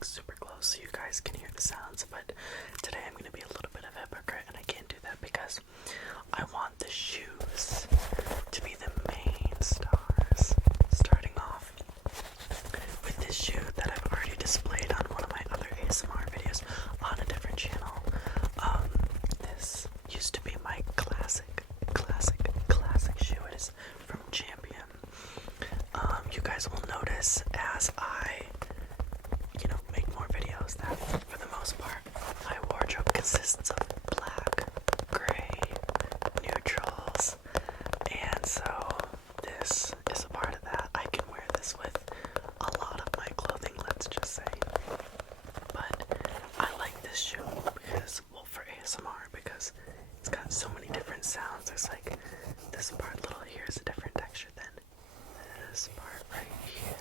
mic super close so you guys can hear the sounds, but today I'm going to be a little bit of a hypocrite, and I can't do that because I want the shoes to be the main stars. Starting off with this shoe that I've already displayed on one of my other ASMR videos on a different channel. This used to be my classic shoe. It is from Champion. You guys will notice as I, make more videos that for the most part, my wardrobe consists of black, gray, neutrals, and so this is a part of that. I can wear this with a lot of my clothing, let's just say. But I like this shoe because, well, for ASMR, because it's got so many different sounds. There's like this part little here is a different texture than this part right here,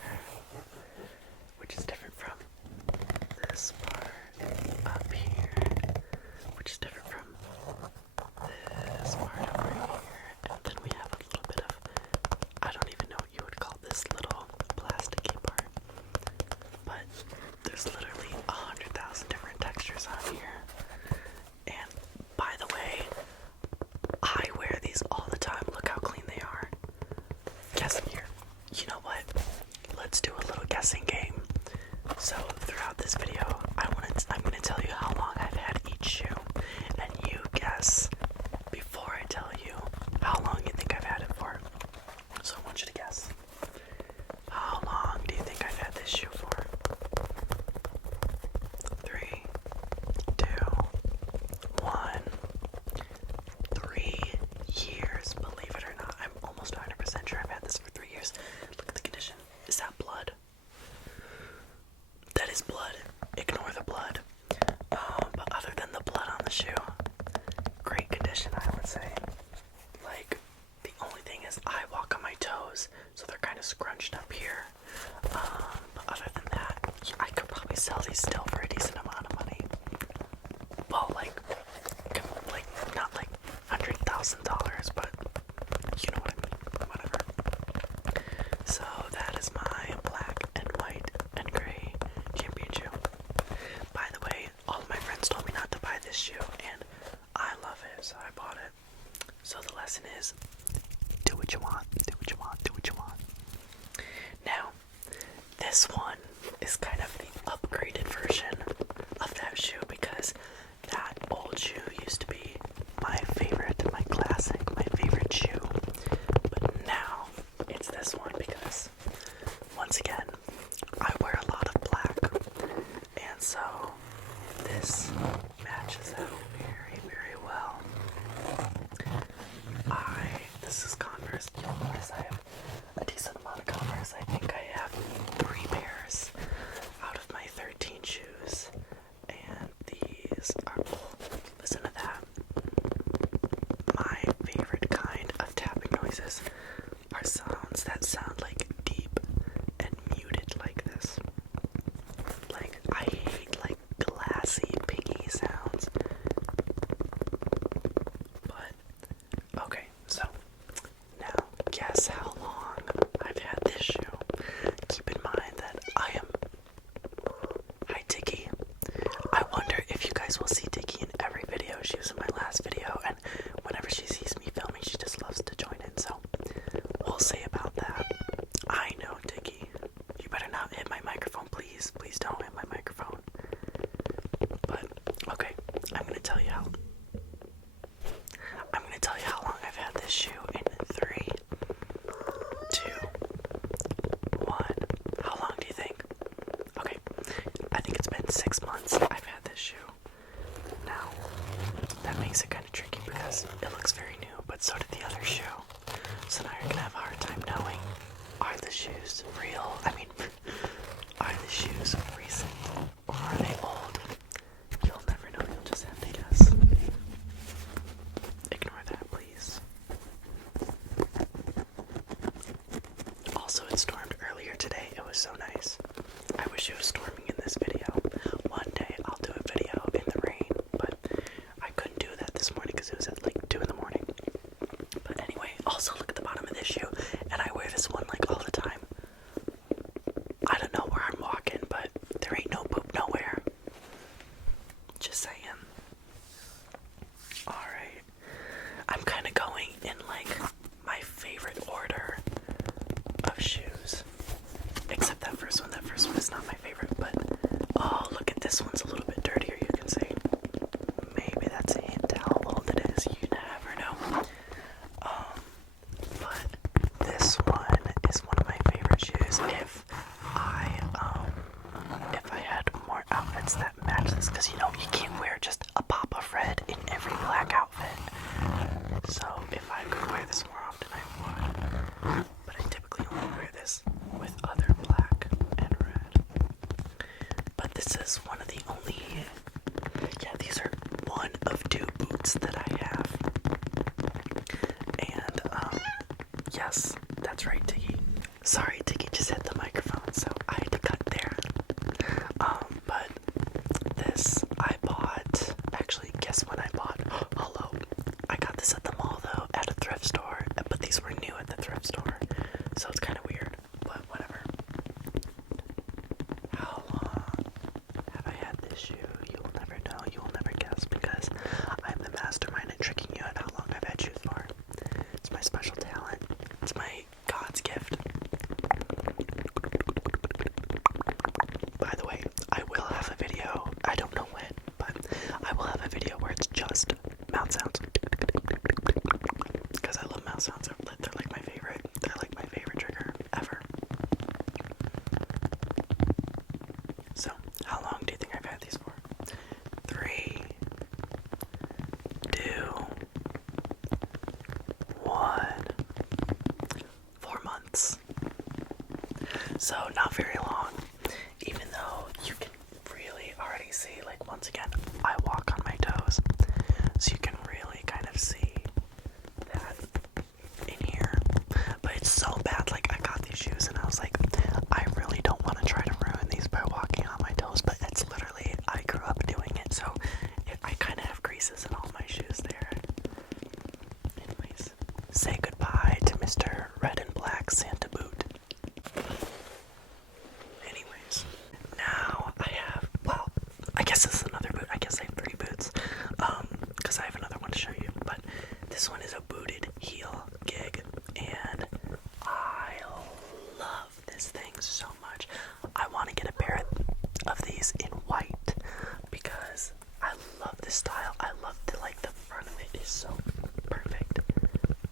which is different from this part up here, which is different from this part over here. And then we have a little bit of, I don't even know what you would call this little plasticky part, but there's literally 100,000 different textures on here. And by the way, I wear these all the time. Look how clean they are. Guess here. You know what? Let's do a little guessing game. So throughout this video, I'm gonna tell you how long I've had each shoe, and you guess before I tell you how long you think I've had it for. So I want you to guess. How long do you think I've had this shoe for? 3, 2, 1. 3 years, believe it or not. I'm almost 100% sure I've had this for 3 years. Look at the condition. Is that blood? That is blood. Ignore the blood. But other than the blood on the shoe, great condition, I would say. Like, the only thing is I walk on my toes, so they're kind of scrunched up here. But other than that, I could probably sell these still for a decent amount of money. Well, like not like $100,000, but you know what I mean. Whatever. So that is my black and white and gray Champion shoe. By the way, all of my friends told me not to buy this shoe, and I love it, so I bought it. So the lesson is, do what you want, do what you want, do what you want. Now, this one is kind of the upgraded version of that shoe because that old shoe used to be my favorite, my classic, my favorite shoe. But now it's this one because, once again, I wear a lot of black, and so this matches out very, very well. This is Converse. You'll notice I have a decent amount of Converse. I think I have 3 pairs out of my 13 shoes, and these are, listen to that. My favorite kind of tapping noises are sounds that sound like deep and muted like this. Like, I hate like glassy, pingy sounds. But, okay, so now guess how long I've had this shoe. Keep in mind that I am, hi Tiki. I wonder if you guys will see Tiki in every video. She was in my last video, and whenever she sees me filming, she just loves to join in, so we'll see about that. I know, Tiki. You better not hit my microphone, please. Please don't hit my microphone. But, okay, I'm gonna tell you how long I've had this shoe in 3, 2, 1. How long do you think? Okay, I think it's been 6 months I've had this shoe. Now, that makes it kind of tricky because it looks very new, but so did the other shoe. So now you're gonna have a hard time knowing, are the shoes real? I mean, are the shoes recent or are they old? You'll never know, you'll just have to guess. Ignore that, please. Also, it stormed earlier today. It was so nice. I wish it was storming in this video. One day I'll do a video in the rain, but I couldn't do that this morning because it was at like 2 in the morning. But anyway, also look at the bottom of this shoe, and I wear this one like all the time. I don't know where I'm walking, but there ain't no poop glasses, because you know you can't wear just a pop of red in every black outfit. So if I could wear this more often, I would. But I typically only wear this with other black and red. But this is one of the only, yeah, these are one of two boots that I have. And, yes, that's right, Tiggy. Sorry, Tiggy just hit the microphone, so I had to cut there. But this I bought, actually, guess when I bought? Hello. I got this at the mall, though, at a thrift store, but these were new at the thrift store, so it's kind of weird, but whatever. How long have I had this shoe? You will never know, you will never guess, because I'm the mastermind at tricking you at how long I've had shoes for. It's my special talent. It's my God's gift. By the way, I will have a video, I don't know when, but I will have a video where it's just mouth sounds. Because I love mouth sounds. They're like my favorite. They're like my favorite trigger ever. So, how long do you think I've had these for? 3, 2, 1. 4 months. So, not very long. Even though you can really already see, like, once again, I walk on my toes. So you can really kind of see that in here. But it's so bad, like, I got these shoes and I was like, I really don't want to try to ruin these by walking on my toes, but it's literally, I grew up doing it, so I kind of have creases in all my shoes there. Anyways, say goodbye to Mr. Red and Black Santa Boot. Anyways, now I have, well, I guess this is another boot. I guess I have 3 boots, because I have another one to show you, but this one is a booted heel gig, and I love this thing so much. I want to get a pair of these in white, because I love this style. I love the front of it is so perfect.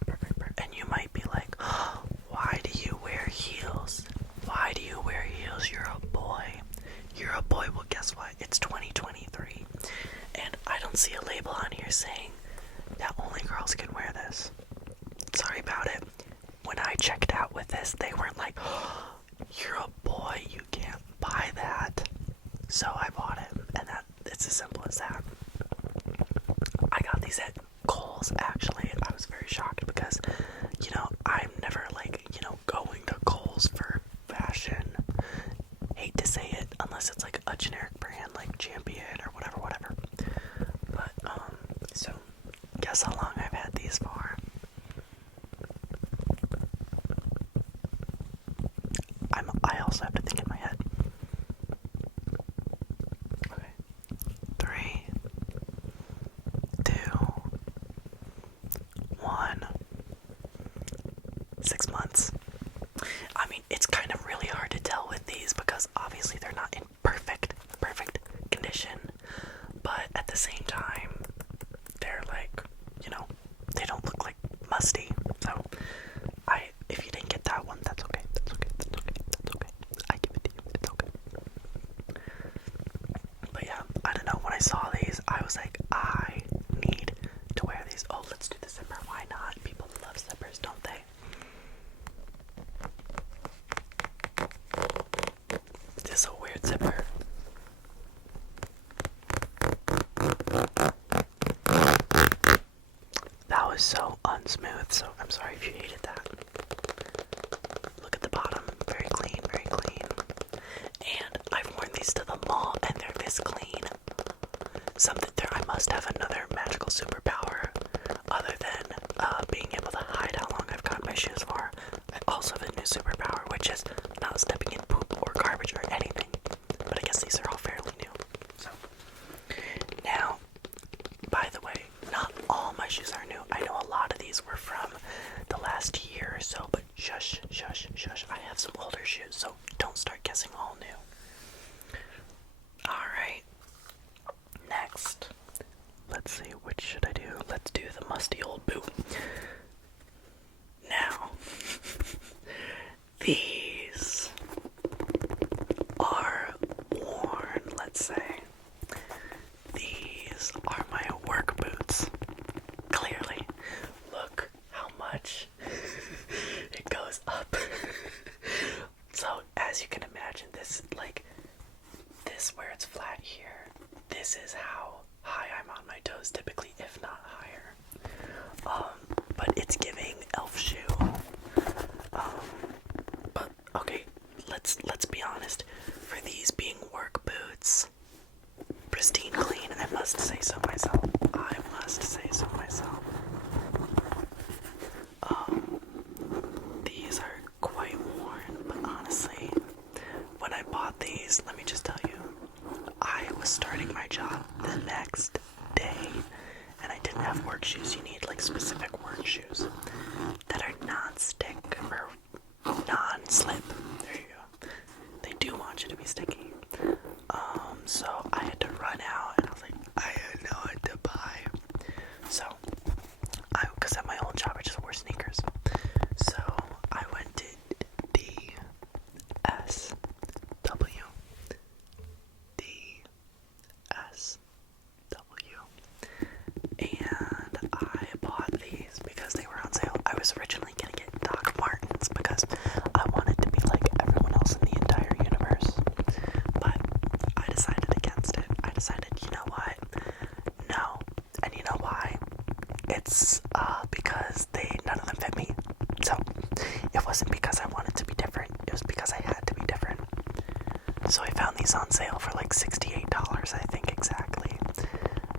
Perfect. And you might be like, oh, why do you wear heels? Why do you wear heels? You're a boy. You're a boy. Well, guess what? It's 2023. And I don't see a label on here saying that only girls can wear this. Sorry about it. When I checked out with this, they weren't like, oh, you're a boy, you can't buy that. So I bought it, and it's as simple as that. I got these at Kohl's, actually. I was very shocked because, you know, I'm never going to Kohl's for fashion. Hate to say it, unless it's like a generic brand like Champion or whatever. But, so, guess how long I've had these for? I also have to think in my head. Okay. 3, 2, 1. 6 months. I mean, it's kind of really hard to tell with these because obviously they're not in perfect condition, but at the same time, they're like, they don't look like musty. So, if you didn't get that one, that's okay. I give it to you. It's okay. But yeah, I don't know. When I saw these, I was like, I need to wear these. Oh, let's do the zipper. Why not? People love zippers, don't they? This is a weird zipper. That was so unsmooth, so I'm sorry if you hated that. Look at the bottom. Very clean, very clean. And I've worn these to the mall and they're this clean. Something there, I must have another magical superpower other than being able to hide how long I've got my shoes for. I also have a new superpower, which is not stepping in poop or garbage or anything. But I guess these are all fairly new. So, now, by the way, not all my shoes are new. I know a lot of these were from the last year or so, but shush. I have some older shoes, so don't start guessing all new. Alright. Next. Let's see, which should I do? Let's do the musty old boot. Now, these this where it's flat here, this is how high I'm on my toes typically, if not higher. But it's giving elf shoe. But okay, let's be honest. For these being work boots, pristine clean, I must say so myself. I must say so myself. These are quite worn, but honestly, when I bought these, let me just tell you, I was starting my job the next day, and I didn't have work shoes. You need like specific work shoes that are non-stick or non-slip. There you go. They do want you to be sticky. So I had to run out, and I was like, I had no what to buy. So because at my old job I just wore sneakers. So I went to DSW. And I bought these because they were on sale. I was originally gonna get Doc Martens because I wanted to be like everyone else in the entire universe. But I decided against it. I decided, you know what? No. And you know why? It's because none of them fit me. So it wasn't because I wanted to be different. It was because I had to be different. So I found these on sale for like $68, I think exactly.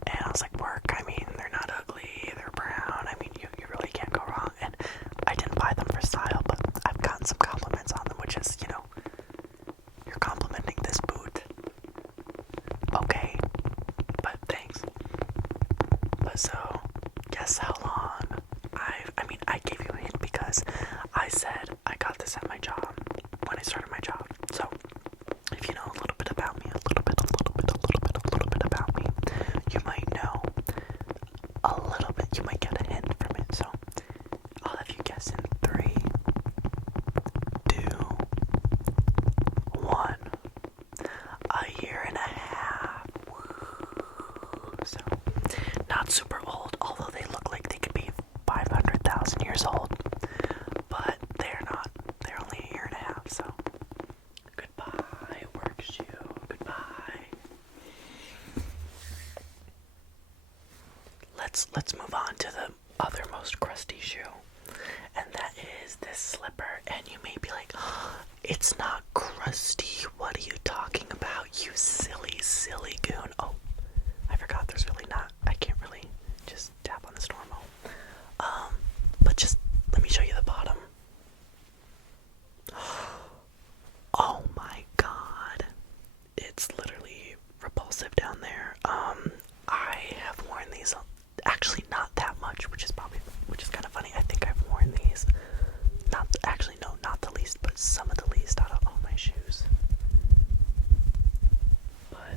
And I was like, work, I mean, they're not ugly, they're brown, I mean, you really can't go wrong. And I didn't buy them for style, but I've gotten some compliments on them, which is, you know, you're complimenting this boot. Okay, but thanks. But so, guess how long I gave you a hint because I said I got this at my job when I started my job. So, if you know a little bit about me, a little bit about me, you might know a little bit, you might get a hint from it. So I'll have you guess in 3, 2, 1. A year and a half. So not super old, although they look like they could be 500,000 years old, but they're not. They're only a year and a half. So goodbye, work shoe. Goodbye. Let's move on to the other most crusty shoe, and that is this slipper. And you may be like, oh, it's not crusty. What are you talking about, you silly goon? Oh, I forgot. There's really not. I can't really just tap on this normal. But just let me show you the bottom. Oh my god. It's literally repulsive down there. I have worn these actually not that much, which is kind of funny. I think I've worn these not the least, but some of the least out of all my shoes. But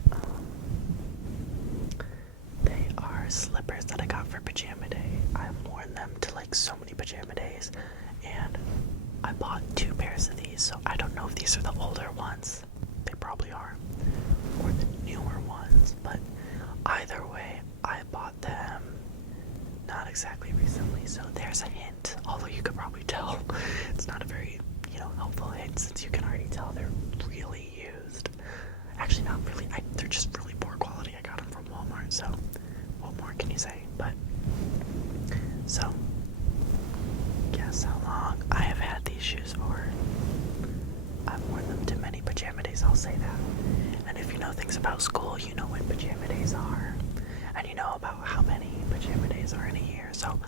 they are slippers that I got for pajama day. I've worn them to like so many pajama days, and I bought 2 pairs of these, so I don't know if these are the older ones. They probably are, or the newer ones, but either way, I bought them not exactly recently, so there's a hint, although you could probably tell it's not a very, helpful hint since you can already tell they're really used. Actually, not really, they're just really poor quality. I got them from Walmart, so what more can you say? But, so, guess how long I have had these shoes for. I've worn them to many pajama days, I'll say that. And if you know things about school, you know when pajama days are. And you know about how many pajama days are in a year. So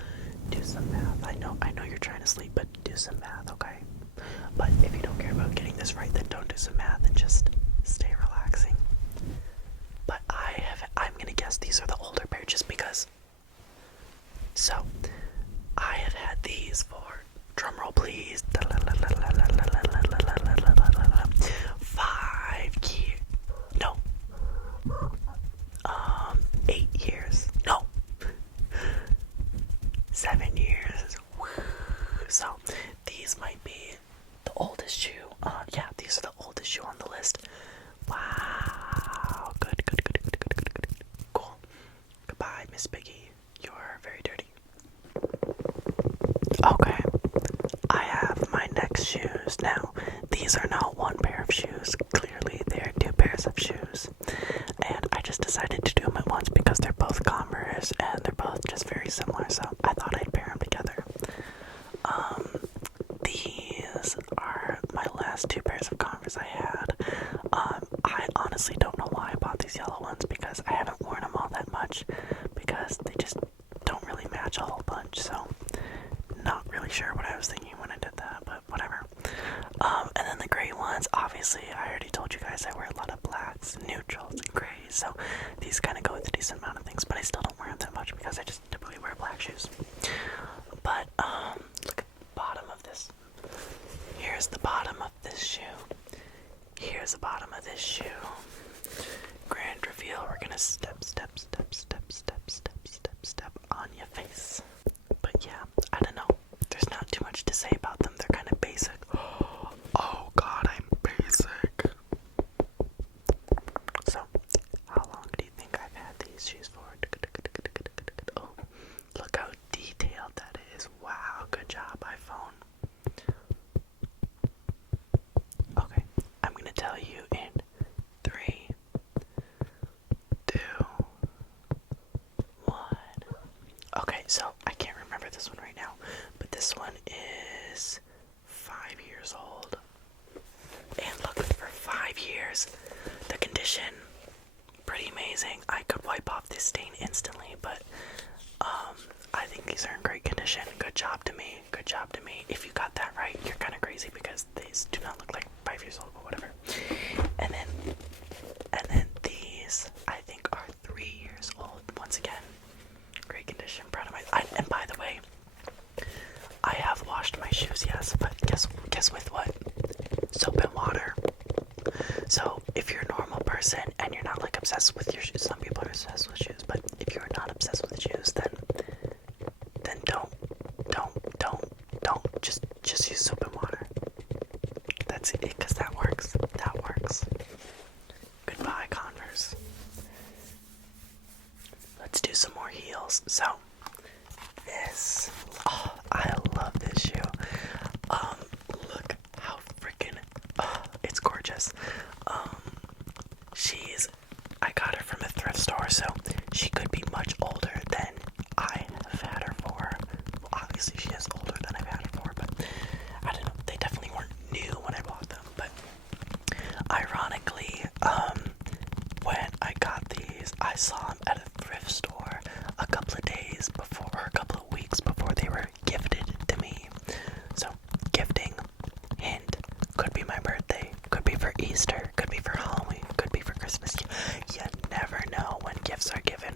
do some math. I know you're trying to sleep, but do some math, okay? But if you don't care about getting this right, then don't do some math and just stay relaxing. But I'm gonna guess these are the older pair just because. So I have had these for, drumroll please, 8 years. No. 7 years. So these might be the oldest shoe. Yeah, these are the oldest shoe on the list. Wow. Good. Cool. Goodbye, Miss Piggy. You're very dirty. Okay. I have my next shoes. Now, these are not one pair of shoes. Clearly, they are 2 pairs of shoes. decided to do them at once because they're both Converse and they're both just very similar, so I thought I'd pair them together. These are my last two pairs of Converse I had. I honestly don't know why I bought these yellow ones because I haven't worn them all that much because they just don't really match a whole bunch, so not really sure what I was thinking when I did that, but whatever. And then the gray ones, obviously, I already told you guys I wear a lot of blacks, neutrals, and grays, so these kind of go with a decent amount of things, but I still don't wear them that much because I just typically wear black shoes. But, look at the bottom of this. Here's the bottom of this shoe. Here's the bottom of this shoe. Grand reveal, we're gonna step on your face. But yeah, I don't know. There's not too much to say about them. They're kind of basic. Oh god, I'm basic. So, how long do you think I've had these shoes for? Oh, look how detailed that is. Wow, good job, iPhone. Okay, I'm gonna tell you in 3, 2, 1. Okay, so I can't remember this one right now, but this one is 5 years old. And look, for 5 years, the condition, pretty amazing. I could wipe off this stain instantly, but I think these are in great condition. Good job to me. Good job to me. If you got that right, you're kind of crazy because these do not look like 5 years old, but whatever. And then these, I think, are 3 years old. Once again, great condition. Proud of my. And by the way, I have washed my shoes, yes, but guess with what? Soap and water. So if you're a normal person and you're not like obsessed with your shoes, some people are obsessed with shoes, but if you're not obsessed with shoes, then don't just use soap and water. That's it, because that works. That works. Goodbye, Converse. Let's do some more heels. So this, oh, I love this shoe. Look how freaking, it's gorgeous. I got her from a thrift store, so she could be much older than I have had her for. Well, obviously she is older than I've had her for, but I don't know, they definitely weren't new when I bought them, but ironically, when I got these, I saw them at a thrift store a couple of days before, or a couple of weeks before they were gifted to me. So, gifting, hint, could be my birthday, could be for Easter, could be for Halloween, could be for Christmas. You never know when gifts are given,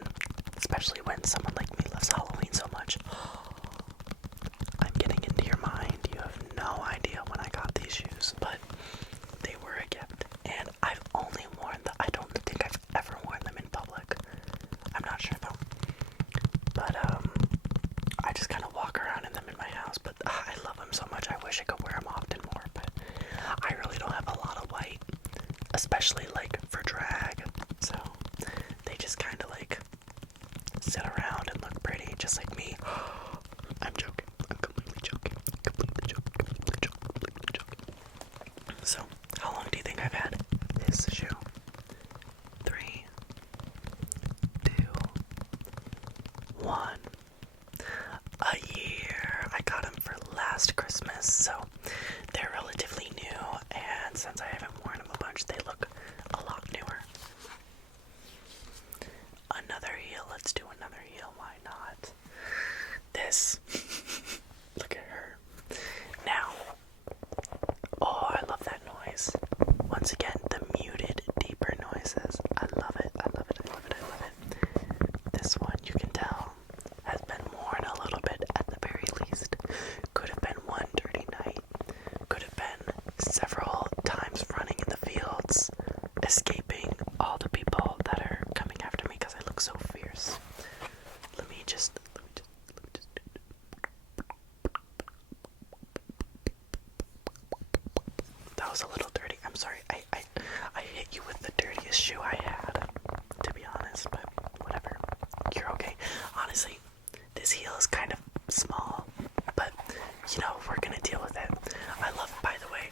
especially when someone like me loves Halloween so much. I'm getting into your mind. You have no idea when I got these shoes, but they were a gift, and I've only worn them. I don't think I've ever worn them in public. I'm not sure though, but I just kind of walk around in them in my house. But I love them so much. I wish I could wear them often more, but I really don't have a lot of white, especially like for drag. So they just kind of like sit around and look pretty, just like me. I'm joking. I'm completely joking. Completely joking. So, how long do you think I've had this shoe? 3, 2, 1. A year. I got them for last Christmas, so they're relatively new, and since I haven't worn them a bunch, they look a lot newer. Another heel. Let's do another heel. Why not? This. Look at her. Now. Oh, I love that noise. Once again, the muted, deeper noises. I love it. I love it. I love it. I love it. This one, you can tell, has been worn a little bit at the very least. Could have been one dirty night. Could have been several times running in the fields, escaping all the people that are coming after me because I look so fierce. Let me just that was a little dirty. I'm sorry. I hit you with the dirtiest shoe I had, to be honest, but whatever. You're okay. Honestly, this heel is kind of small, but you know, we're gonna deal with it. By the way,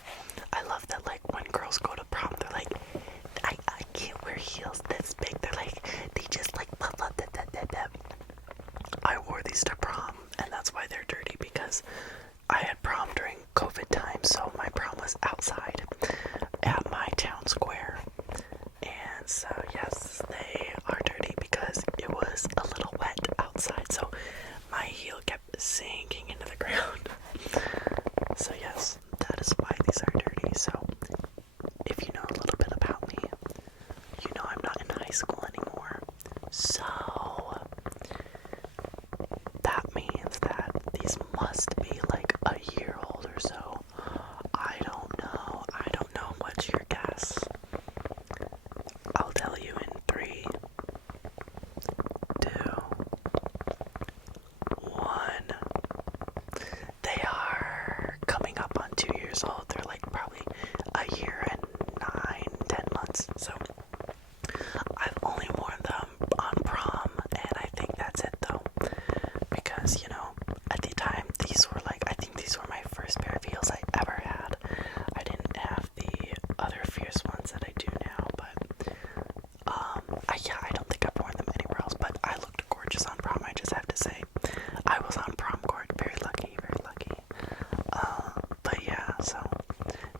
I love that like when girls go to prom, they're like, I can't wear heels this big. They're like, because I had prom during COVID time, so my prom was outside at my town square. And so, yes, they are dirty because it was a little wet outside, so my heel kept sinking into the ground. So, yes, that is why these are dirty. So, if you know a little bit about me, you know I'm not in high school anymore. So, that means that these must be like a year old or so. I don't know. What's your guess? I'll tell you in 3, 2, 1. They are coming up on 2 years old. They're like probably a year and 9, 10 months. So I've only worn them on prom, and I think that's it though. Because, you know, at the time, I think these were my first pair of heels I ever had. I didn't have the other fierce ones that I do now, but I don't think I've worn them anywhere else, but I looked gorgeous on prom, I just have to say. I was on prom court, very lucky, very lucky. But yeah, so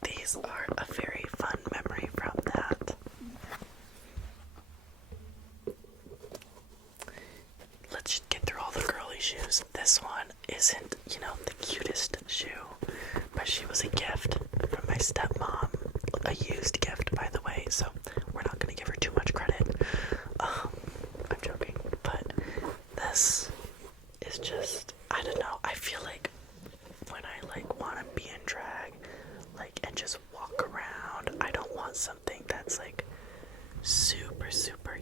these are a very fun memory from that. Let's get through all the girly shoes. This one isn't, you know, the cutest shoe, but she was a gift from my stepmom. A used gift, by the way, so we're not gonna give her too much credit. I'm joking, but this is just, I don't know, I feel like when I like want to be in drag, like, and just walk around, I don't want something that's like super,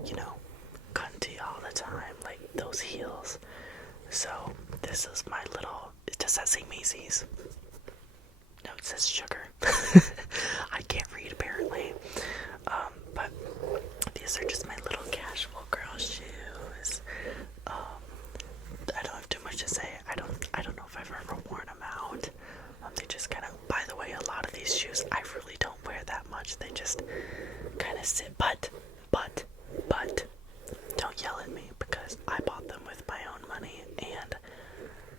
you know, cunty all the time, like those heels. So this is my little, does that say Macy's? No, it says sugar. I can't read apparently. But these are just my little casual girl shoes. I don't have too much to say. I don't know if I've ever worn them out. They just kind of, by the way, a lot of these shoes I really don't wear that much. They just kind of sit, but, don't yell at me because I bought them with my own money, and,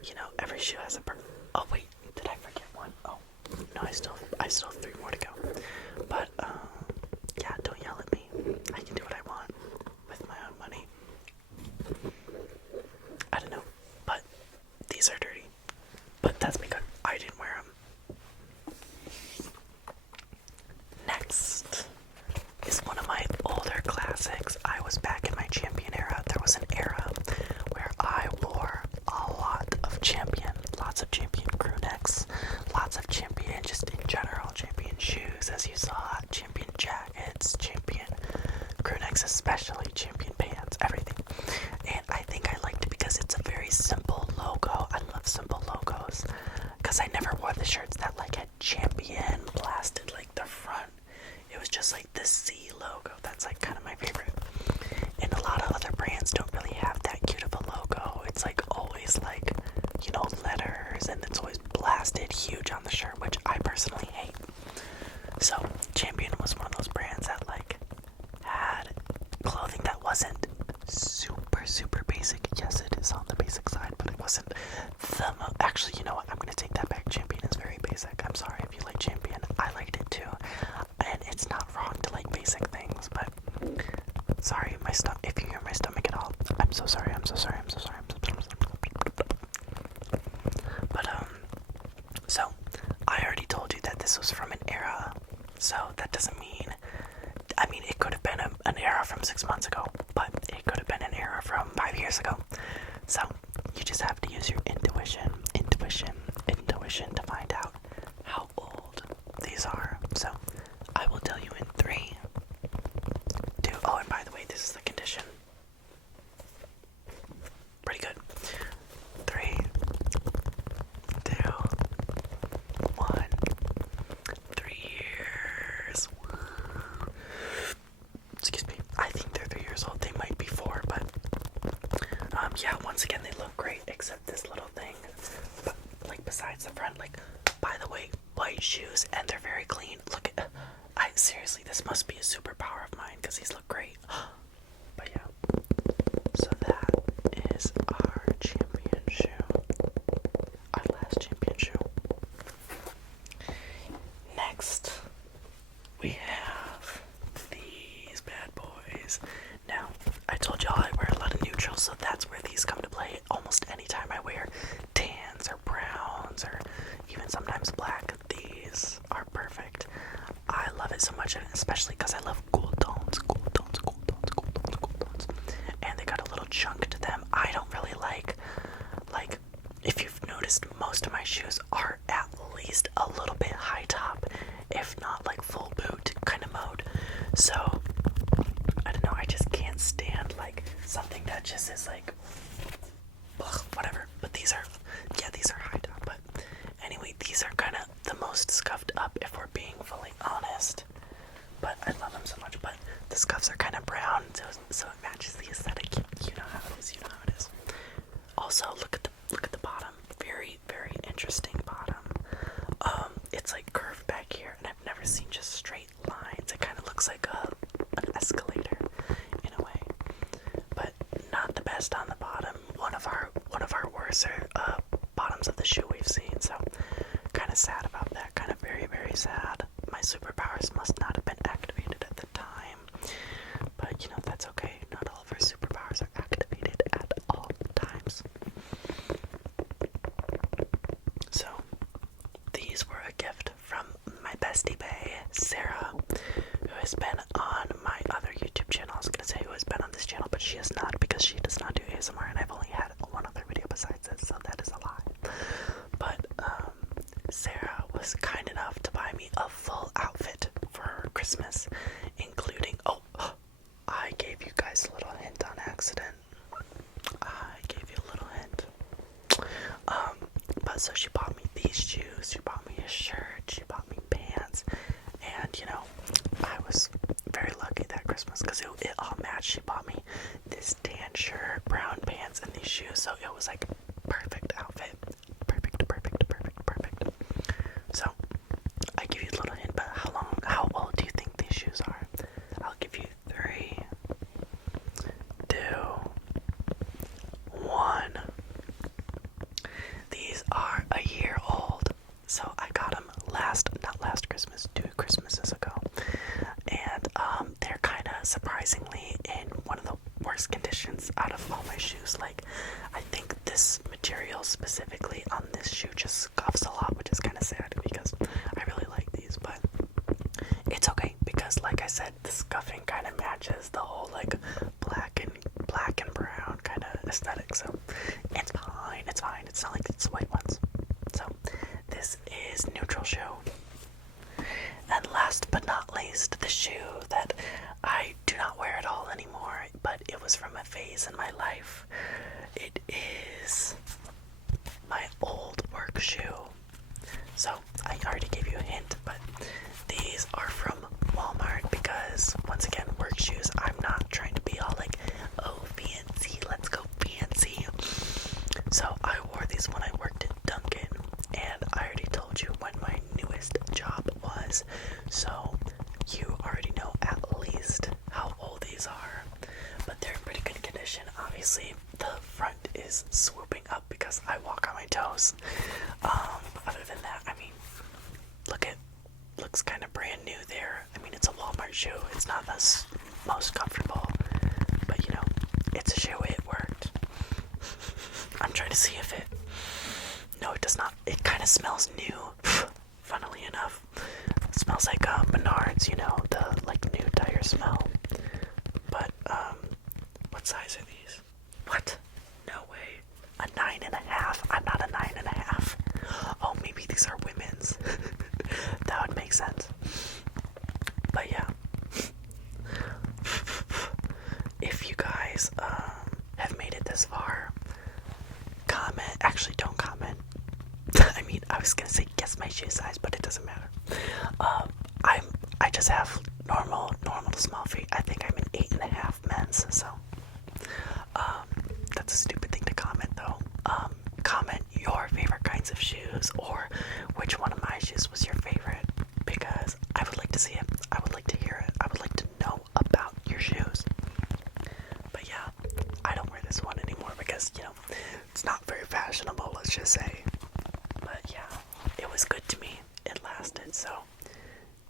you know, every shoe has a oh wait, did I forget one? Oh, no, I still have 3 more to go. But, yeah, don't yell at me. I can do what I want with my own money. I don't know, but these are dirty. But that's because I didn't wear them. Next is one of my older classics. I was back in my Champion era. There was an era where I wore a lot of Champion, lots of Champion crew necks, lots of Champion, just in general, Champion shoes, as you saw, Champion jackets, Champion crew necks, especially Champion pants, everything. And I think I liked it because it's a very simple logo. I love simple logos because I never wore the shirts that like had Champion blasted like the front. It was just like the C logo. That's like kind of my favorite. And a lot of other brands don't really have that cute of a logo. It's like always like, you know, letters, and it's always blasted huge on the shirt, which I personally hate. So Champion was one of those brands that like had clothing that wasn't super basic. Yes, it is on the basic side, but it wasn't actually, you know what, I'm gonna take that back. Champion is very basic. I'm sorry if you like Champion. I liked it too, and it's not wrong to like basic things, but sorry, if you hear my stomach at all, I'm so sorry. But so I already told you that this was from an era, so that doesn't mean, I mean, it could have been an era from 6 months ago, but it could have been an era from 5 years ago. So you just have to use your intuition to find out how old these are. So I will tell you in 3, 2, oh, and by the way, this is the condition. Pretty good. 3, 2, 1. 3 years. Woo. Excuse me. I think they're 3 years old. They might be 4, but yeah, once again, they look great, except this little thing, but like besides the front, like, by the way, white shoes, and they're very clean. Look at, seriously, this must be a superpower of mine, because these look great. But yeah, so that is our Champion shoe, our last Champion. anyways, now, I told y'all I wear a lot of neutrals, so that's where these come to play. Almost anytime I wear tans or browns or even sometimes black, these are perfect. I love it so much, especially because I love cool tones, and they got a little chunk to them. I don't really like, if you've noticed, most of my shoes are at least a little bit high top, if not like full boot kind of mode. So I don't know, I just can't stand like something that just is like, ugh, whatever. But these are high top. But anyway, these are kind of the most scuffed up if we're being fully honest. But I love them so much. But the scuffs are kind of brown, so it matches the aesthetic. You know how it is. You know how it is. Also, look at the bottom. Very, very interesting bottom. It's like curved back here, and I've never seen just straight lines. It kind of looks like an escalator in a way, but not the best on the bottom. One of our worst bottoms of the shoe we've seen. So kind of sad about that. Kind of very, very sad. My superpowers must not have been activated at the time, but you know, that's okay. Not all of our superpowers are activated at all times. So these were a gift from my bestie bae, Sarah, who has been on my other YouTube channel. I was gonna say who has been on this channel, but she has not, because she does not do ASMR, and I've only had one other video besides this, so that is a lie. But Sarah was kind enough to buy me a full outfit for Christmas, including, I gave you guys a little hint on accident. I gave you a little hint. But so she bought me these shoes, she bought me a shirt, she bought me pants, and you know, I was very lucky that Christmas because it all matched. She bought me this tan shirt, brown pants, and these shoes, so it was like perfect outfit. Perfect. So I give you a little hint, but how old do you think these shoes are? I'll give you 3, 2, 1. These are a year old. So I got them not last Christmas, 2 Christmases ago. And they're kind of surprisingly in one of the worst conditions out of all my shoes. Like, I think this material specifically on this shoe just scuffs a lot, which is kind of sad because I really like these, but it's okay because, like I said, the scuffing kind of matches the whole like black and brown kind of aesthetic. So it's fine. It's not like it's white ones. So this is neutral shoe. And last but not least, the shoe that I do not wear at all anymore, but it was from a phase in my life. It is my old work shoe. So I already gave you a hint, but these are from Walmart because, once again, work shoes. I'm not trying to be all like, oh, fancy, let's go fancy. So I wore these when I worked at Dunkin', and I already told you when my newest job was, so you already know at least how old these are. But they're in pretty good condition. Obviously, the front is swooping up because I walk on my toes. Other than that, I mean, looks kind of brand new there. I mean, it's a Walmart shoe. It's not the most comfortable, but you know, it's a shoe. It worked. I'm trying to see if it. No, it does not. It kind of smells new. Funnily enough, it smells like Menards. You know, the like new tire smell. But what size are these? What? No way. A 9.5. I'm not a 9.5. Oh, maybe these are women's. That would make sense. But yeah. If you guys have made it this far, comment. Actually, don't comment. I mean, I was gonna say guess my shoe size, but it doesn't matter. I just have normal to small feet. I think I'm an 8.5 men's. So that's a stupid thing to comment though. Comment your favorite kinds of shoes, or which one of my shoes was your favorite, because I would like to see it. I would like to hear it. I would like to know about your shoes. But yeah, I don't wear this one anymore because, you know, it's not very fashionable, let's just say. But yeah, it was good to me. It lasted. So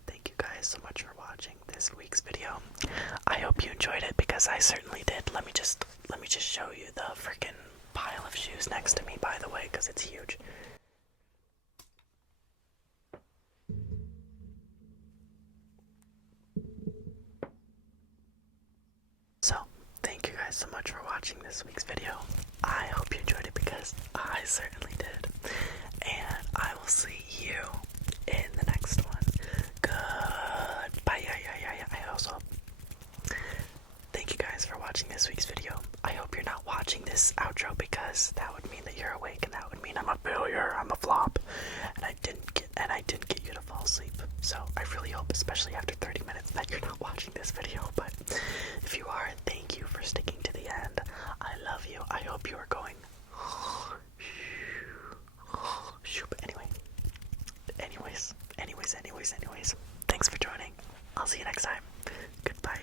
thank you guys so much for watching this week's video. I hope you enjoyed it, because I certainly did. Let me just show you the freaking pile of shoes next to me, by the way, because it's huge. So, thank you guys so much for watching this week's video. I hope you enjoyed it, because I certainly did. And I will see you in the next one. Goodbye. I also thank you guys for watching this week's video. I hope you're not watching this outro, because that would mean that you're awake, and that would mean I'm a failure, I'm a flop, and I didn't get you to fall asleep. So I really hope, especially after 30 minutes, that you're not watching this video. But if you are, thank you for sticking to the end. I love you. I hope you are going. Anyways, thanks for joining. I'll see you next time. Goodbye.